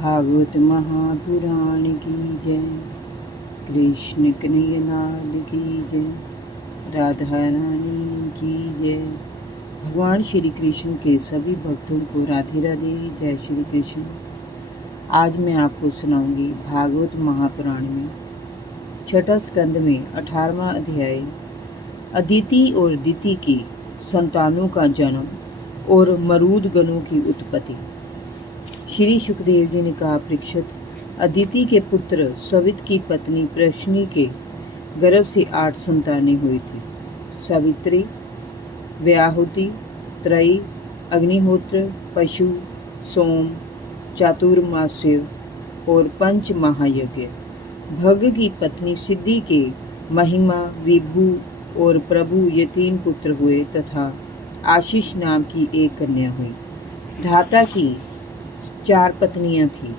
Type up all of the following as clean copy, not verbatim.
भागवत महापुराण की जय। कृष्ण कन्हैया लाल की जय। राधा रानी की जय। भगवान श्री कृष्ण के सभी भक्तों को राधे राधे, जय श्री कृष्ण। आज मैं आपको सुनाऊंगी भागवत महापुराण में छठा स्कंद में 18वां अध्याय अदिति और दिति की संतानों का जन्म और मरूद गणों की उत्पत्ति। श्री सुखदेव जी ने कहा, परीक्षित, अदिति के पुत्र सवित की पत्नी प्रश्नी के गर्भ से 8 संतानें हुई थी। सावित्री, व्याहुति, त्रयी, अग्निहोत्र, पशु, सोम, चातुर्मास्य और 5 महायज्ञ। भग की पत्नी सिद्धि के महिमा, विभु और प्रभु ये 3 पुत्र हुए तथा आशीष नाम की एक कन्या हुई। धाता की 4 पत्नियां थीं,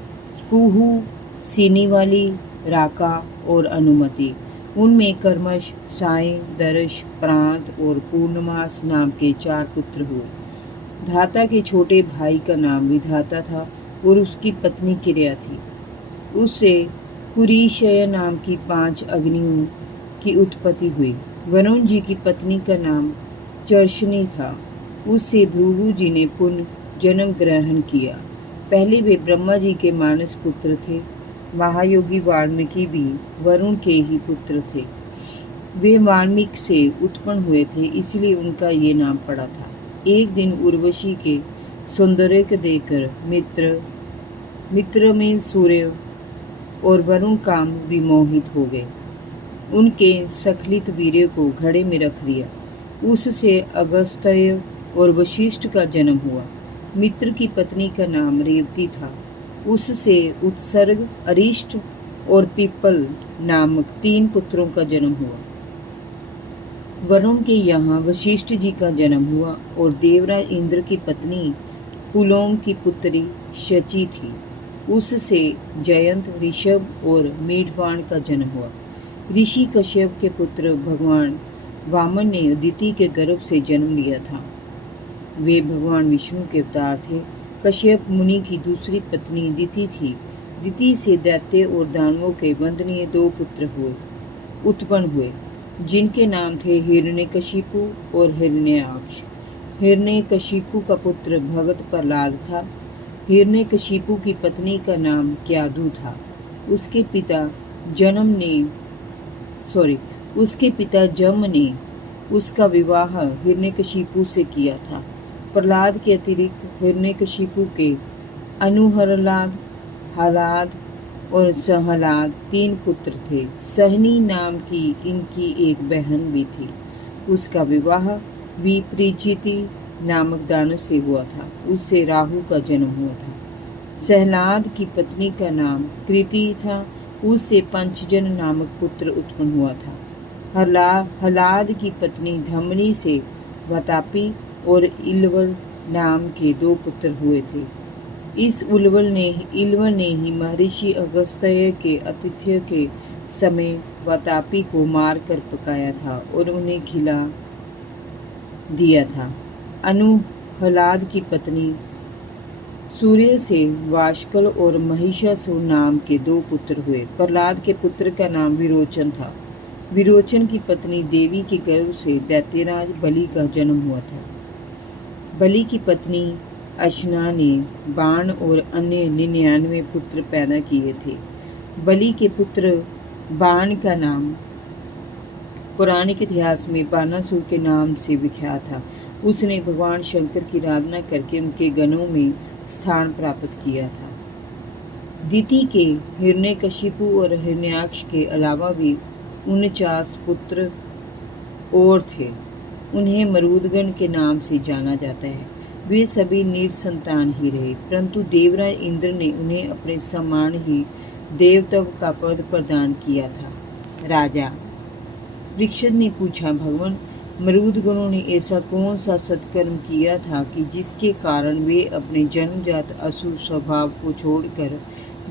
कुहू, सीनी वाली, राका और अनुमति। उनमें कर्मश, साय, दर्श, प्रांत और पूर्णमास नाम के 4 पुत्र हुए। धाता के छोटे भाई का नाम विधाता था और उसकी पत्नी क्रिया थी। उससे पुरीशय नाम की 5 अग्नियों की उत्पत्ति हुई। वरुण जी की पत्नी का नाम चर्षणी था। उससे भृगु जी ने पुनः जन्म ग्रहण किया। पहले वे ब्रह्मा जी के मानस पुत्र थे। महायोगी वाल्मीकि भी वरुण के ही पुत्र थे। वे वाल्मीकि से उत्पन्न हुए थे, इसलिए उनका ये नाम पड़ा था। एक दिन उर्वशी के सौंदर्य को देखकर मित्र में सूर्य और वरुण काम विमोहित हो गए। उनके सखलित वीर्य को घड़े में रख दिया। उससे अगस्त्य और वशिष्ठ का जन्म हुआ। मित्र की पत्नी का नाम रेवती था। उससे उत्सर्ग, अरिष्ट और पीपल नामक 3 पुत्रों का जन्म हुआ। वरुण के यहाँ वशिष्ठ जी का जन्म हुआ और देवराज इंद्र की पत्नी पुलोम की पुत्री शची थी। उससे जयंत, ऋषभ और मेढवाण का जन्म हुआ। ऋषि कश्यप के पुत्र भगवान वामन ने अदिति के गर्भ से जन्म लिया था। वे भगवान विष्णु के अवतार थे। कश्यप मुनि की दूसरी पत्नी दिति थी। दिति से दैत्य और दानवों के वंदनीय 2 पुत्र उत्पन्न हुए, जिनके नाम थे हिरण्यकशिपु और हिरण्याक्ष। हिरण्यकशिपु का पुत्र भगत प्रहलाद था। हिरण्यकशिपु की पत्नी का नाम क्यादु था। उसके पिता जम ने उसका विवाह हिरण्यकशिपु से किया था। प्रहलाद के अतिरिक्त हिरण्यकशिपु के अनुहरलाद, हलाद और सहलाद 3 पुत्र थे। सहनी नाम की इनकी एक बहन भी थी। उसका विवाह विप्रीचिति नामक दानव से हुआ था। उससे राहु का जन्म हुआ था। सहलाद की पत्नी का नाम कृति था। उससे पंचजन नामक पुत्र उत्पन्न हुआ था। हलाद की पत्नी धमनी से वातापी और इलवल नाम के 2 पुत्र हुए थे। इस इलवल ने ही महर्षि अगस्त्य के आतिथ्य के समय वातापी को मारकर पकाया था और उन्हें खिला दिया था। अनुहलाद की पत्नी सूर्य से वाष्कल और महिषासुर नाम के 2 पुत्र हुए। प्रहलाद के पुत्र का नाम विरोचन था। विरोचन की पत्नी देवी के गर्भ से दैत्यराज बलि का जन्म हुआ था। बलि की पत्नी अशना ने बाण और अन्य 99 पुत्र पैदा किए थे। बलि के पुत्र बाण का नाम पौराणिक इतिहास में बानासुर के नाम से विख्यात था। उसने भगवान शंकर की आराधना करके उनके गणों में स्थान प्राप्त किया था। दिति के हिरण्यकशिपु और हिरण्याक्ष के अलावा भी 49 पुत्र और थे। उन्हें मरूदगण के नाम से जाना जाता है। वे सभी निसंतान ही रहे, परंतु देवराज इंद्र ने उन्हें अपने समान ही देवत्व का पद प्रदान किया था। राजा परीक्षित ने पूछा, भगवान, मरूदगणों ने ऐसा कौन सा सत्कर्म किया था कि जिसके कारण वे अपने जन्मजात असुर स्वभाव को छोड़कर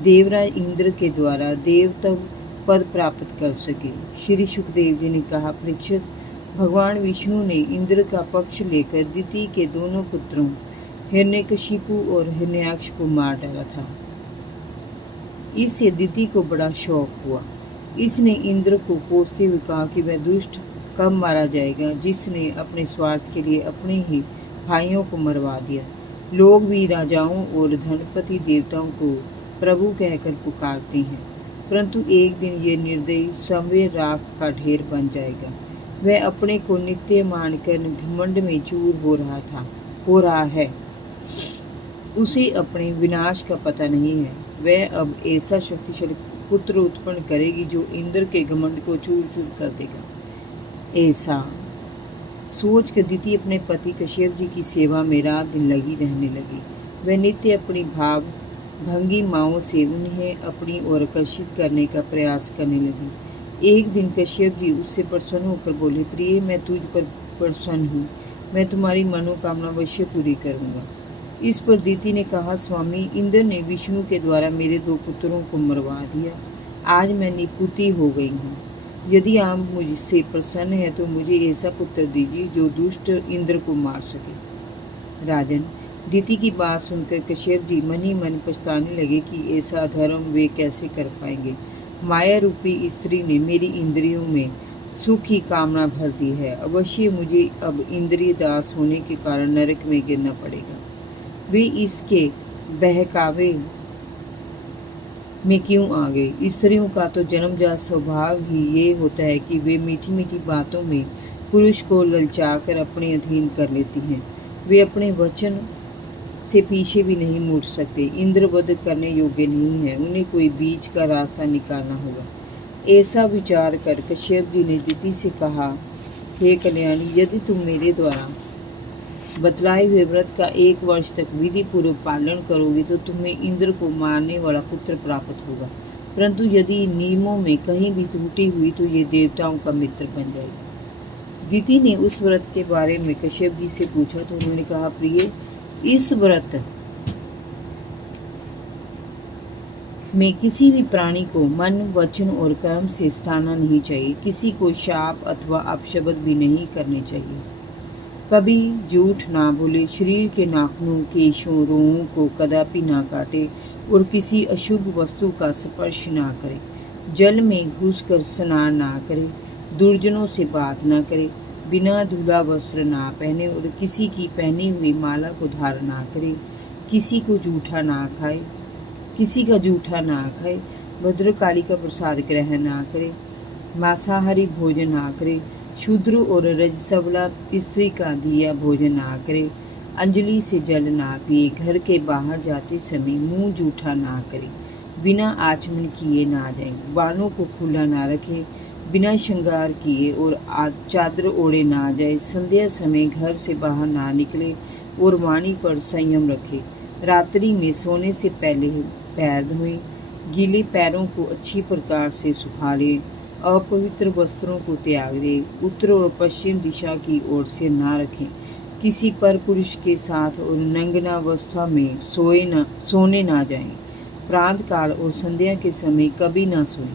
देवराज इंद्र के द्वारा देवत्व पद प्राप्त कर सके? श्री सुखदेव जी ने कहा, परीक्षित, भगवान विष्णु ने इंद्र का पक्ष लेकर दिति के दोनों पुत्रों हिरण्यकशिपु और हिरण्याक्ष को मार डाला था। इससे अदिति को बड़ा शौक हुआ। इसने इंद्र को कोसते हुए कहा कि वह दुष्ट कब मारा जाएगा जिसने अपने स्वार्थ के लिए अपने ही भाइयों को मरवा दिया। लोग भी राजाओं और धनपति देवताओं को प्रभु कहकर पुकारते हैं, परंतु एक दिन ये निर्दयी संवेर राख का ढेर बन जाएगा। वह अपने को नित्य मानकर घमंड में चूर हो रहा है। उसे अपने विनाश का पता नहीं है। वह अब ऐसा शक्तिशाली पुत्र उत्पन्न करेगी जो इंद्र के घमंड को चूर चूर कर देगा। ऐसा सोच कर अदिति अपने पति कश्यप जी की सेवा में रात दिन लगी रहने लगी। वह नित्य अपनी भाव भंगी माओं से उन्हें अपनी ओर आकर्षित करने का प्रयास करने लगी। एक दिन कश्यप जी उससे प्रसन्न होकर बोले, प्रिय, मैं तुझ पर प्रसन्न हूँ, मैं तुम्हारी मनोकामना अवश्य पूरी करूँगा। इस पर अदिति ने कहा, स्वामी, इंद्र ने विष्णु के द्वारा मेरे 2 पुत्रों को मरवा दिया। आज मैं निपुती हो गई हूँ। यदि आप मुझसे प्रसन्न हैं तो मुझे ऐसा पुत्र दीजिए जो दुष्ट इंद्र को मार सके। राजन, अदिति की बात सुनकर कश्यप जी मन ही मन पछताने लगे कि ऐसा धर्म वे कैसे कर पाएंगे। माया रूपी स्त्री ने मेरी इंद्रियों में सुख की कामना भर दी है। अवश्य मुझे अब इंद्रिय दास होने के कारण नरक में गिरना पड़ेगा। वे इसके बहकावे में क्यों आ गए? स्त्रियों का तो जन्मजात स्वभाव ही ये होता है कि वे मीठी मीठी बातों में पुरुष को ललचाकर अपने अधीन कर लेती हैं। वे अपने वचन से पीछे भी नहीं मुड़ सकते। इंद्र वध करने योग्य नहीं है, उन्हें कोई बीच का रास्ता निकालना होगा। ऐसा विचार कर कश्यप जी ने अदिति से कहा, हे कल्याणी, यदि तुम मेरे द्वारा बतलाए हुए व्रत का 1 वर्ष तक विधि पूर्वक पालन करोगे तो तुम्हें इंद्र को मारने वाला पुत्र प्राप्त होगा, परंतु यदि नियमों में कहीं भी त्रुटि हुई तो ये देवताओं का मित्र बन जाएगा। अदिति ने उस व्रत के बारे में कश्यप जी से पूछा तो उन्होंने कहा, प्रिय, इस व्रत में किसी भी प्राणी को मन, वचन और कर्म से स्थाना नहीं चाहिए। किसी को शाप अथवा अपशब्द भी नहीं करने चाहिए। कभी झूठ ना बोले, शरीर के नाखूनों, केशों, रोमों को कदापि ना काटे और किसी अशुभ वस्तु का स्पर्श ना करे। जल में घुसकर स्नान ना करे, दुर्जनों से बात ना करे, बिना धुला वस्त्र ना पहने और किसी की पहनी हुई माला को धारण ना करे, किसी का जूठा ना खाए, भद्रकाली का प्रसाद ग्रहण ना करे, मांसाहारी भोजन ना करे, शूद्र और रजसवला स्त्री का दिया भोजन ना करे, अंजलि से जल ना पिए, घर के बाहर जाते समय मुंह जूठा ना करे, बिना आचमन किए ना जाए, बालों को खुला ना रखे, बिना श्रृंगार किए और चादर ओढ़े ना जाए, संध्या समय घर से बाहर ना निकले और वाणी पर संयम रखे, रात्रि में सोने से पहले पैर धोए, गीले पैरों को अच्छी प्रकार से सुखा ले, अपवित्र वस्त्रों को त्याग दे, उत्तर और पश्चिम दिशा की ओर से ना रखें, किसी पर पुरुष के साथ और नग्नावस्था में सोने ना जाएं, प्रातः काल और संध्या के समय कभी ना सोएं।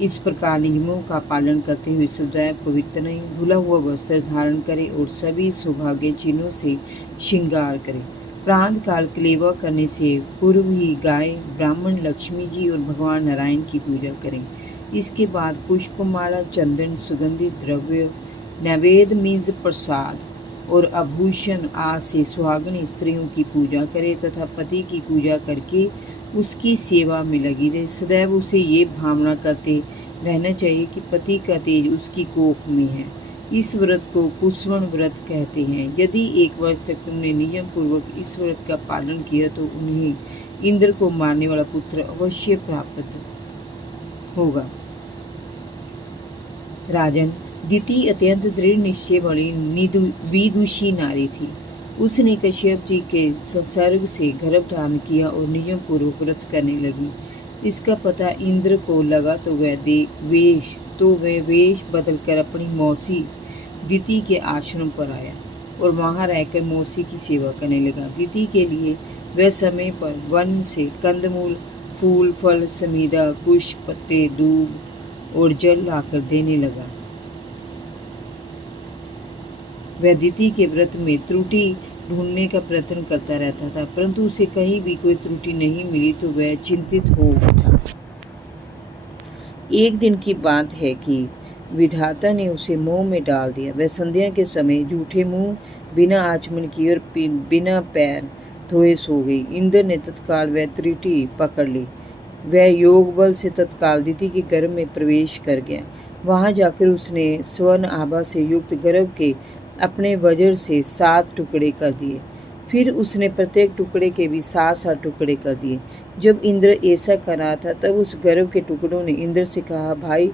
इस प्रकार नियमों का पालन करते हुए सदैव पवित्र नहीं, धुला हुआ वस्त्र धारण करें और सभी सौभाग्य चिन्हों से श्रृंगार करें। प्रातः काल कलेवा करने से पूर्व ही गाय, ब्राह्मण, लक्ष्मी जी और भगवान नारायण की पूजा करें। इसके बाद पुष्पमाला, चंदन, सुगंधित द्रव्य, नैवेद्य मीन्स प्रसाद और आभूषण आदि से सुहागन स्त्रियों की पूजा करें तथा पति की पूजा करके उसकी सेवा में लगी रहे। सदैव उसे ये भावना करते रहना चाहिए कि पति का तेज उसकी कोख में है। इस व्रत को कुसवण व्रत कहते हैं। यदि 1 वर्ष तक तुमने नियम पूर्वक इस व्रत का पालन किया तो उन्हें इंद्र को मारने वाला पुत्र अवश्य प्राप्त होगा। राजन, अदिति अत्यंत दृढ़ निश्चय वाली विदुषी नारी थी। उसने कश्यप जी के संसर्ग से गर्भ धारण किया और नियम पूर्वक व्रत करने लगी। इसका पता इंद्र को लगा तो वह वेश बदलकर अपनी मौसी अदिति के आश्रम पर आया और वहां रहकर मौसी की सेवा करने लगा। अदिति के लिए वह समय पर वन से कंदमूल, फूल, फल, समीदा, पुष्प, पत्ते, दूब और जल लाकर देने लगा। वह अदिति के व्रत में त्रुटि ढूंढने का प्रयत्न करता रहता था, परंतु उसे कहीं भी कोई त्रुटि नहीं मिली तो वह चिंतित हो उठा। एक दिन की बात है कि विधाता ने उसे मोह में डाल दिया। वह संध्या के समय झूठे मुंह, बिना आचमन किए और बिना पैर धोए सो गई। इंद्र ने तत्काल वह त्रुटि पकड़ ली। वह योग बल से तत्काल दिति के गर्भ में प्रवेश कर गया। वहां जाकर उसने स्वर्ण आभा से युक्त गर्भ के अपने वज्र से 7 टुकड़े कर दिए। फिर उसने प्रत्येक टुकड़े के भी 7-7 टुकड़े कर दिए। जब इंद्र ऐसा कर रहा था तब उस गर्भ के टुकड़ों ने इंद्र से कहा, भाई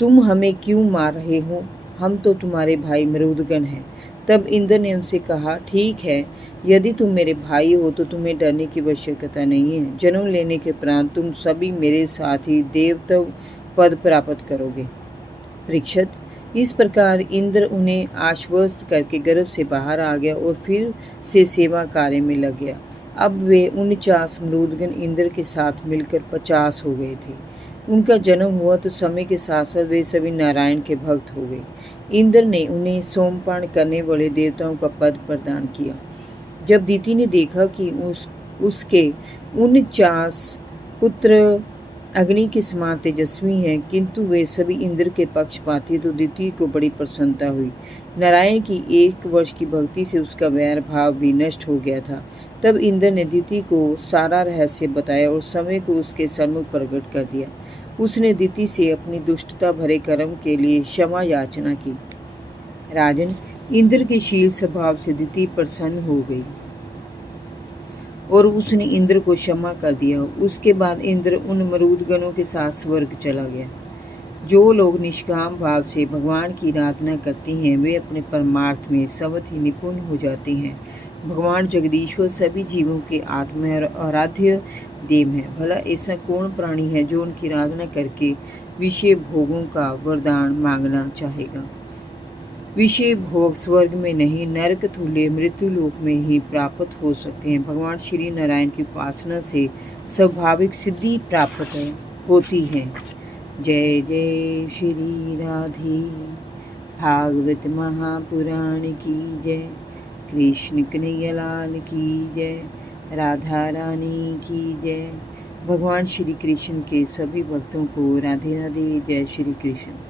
तुम हमें क्यों मार रहे हो? हम तो तुम्हारे भाई मरुदगण हैं। तब इंद्र ने उनसे कहा, ठीक है, यदि तुम मेरे भाई हो तो तुम्हें डरने की आवश्यकता नहीं है। जन्म लेने के उपरांत तुम सभी मेरे साथ ही देवत्व पद प्राप्त करोगे। परीक्षित, इस प्रकार इंद्र उन्हें आश्वस्त करके गर्भ से बाहर आ गया और फिर से सेवा कार्य में लग गया। अब वे 49 मरुदगण इंद्र के साथ मिलकर 50 हो गए थे। उनका जन्म हुआ तो समय के साथ साथ वे सभी नारायण के भक्त हो गए। इंद्र ने उन्हें सोमपान करने वाले देवताओं का पद प्रदान किया। जब दिति ने देखा कि उसके 49 पुत्र अग्नि के समान तेजस्वी हैं, किंतु वे सभी इंद्र के पक्षपाती, तो दिति को बड़ी प्रसन्नता हुई। नारायण की 1 वर्ष की भक्ति से उसका वैर भाव भी नष्ट हो गया था। तब इंद्र ने दिति को सारा रहस्य बताया और समय को उसके सम्मुख प्रकट कर दिया। उसने दिति से अपनी दुष्टता भरे कर्म के लिए क्षमा याचना की। राजन, इंद्र के शील स्वभाव से दिति प्रसन्न हो गई और उसने इंद्र को क्षमा कर दिया। उसके बाद इंद्र उन मरुदगणों के साथ स्वर्ग चला गया। जो लोग निष्काम भाव से भगवान की आराधना करते हैं वे अपने परमार्थ में सर्वथा ही निपुण हो जाते हैं। भगवान जगदीश्वर सभी जीवों के आत्मा और आराध्य देव हैं। भला ऐसा कौन प्राणी है जो उनकी आराधना करके विषय भोगों का वरदान मांगना चाहेगा? विषय भोग स्वर्ग में नहीं, नरक तुल्य मृत्यु लोक में ही प्राप्त हो सकते हैं। भगवान श्री नारायण की उपासना से स्वाभाविक सिद्धि प्राप्त होती है। जय जय श्री राधे। भागवत महापुराण की जय। कृष्ण कन्हैया लाल की जय। राधा रानी की जय। भगवान श्री कृष्ण के सभी भक्तों को राधे राधे। जय श्री कृष्ण।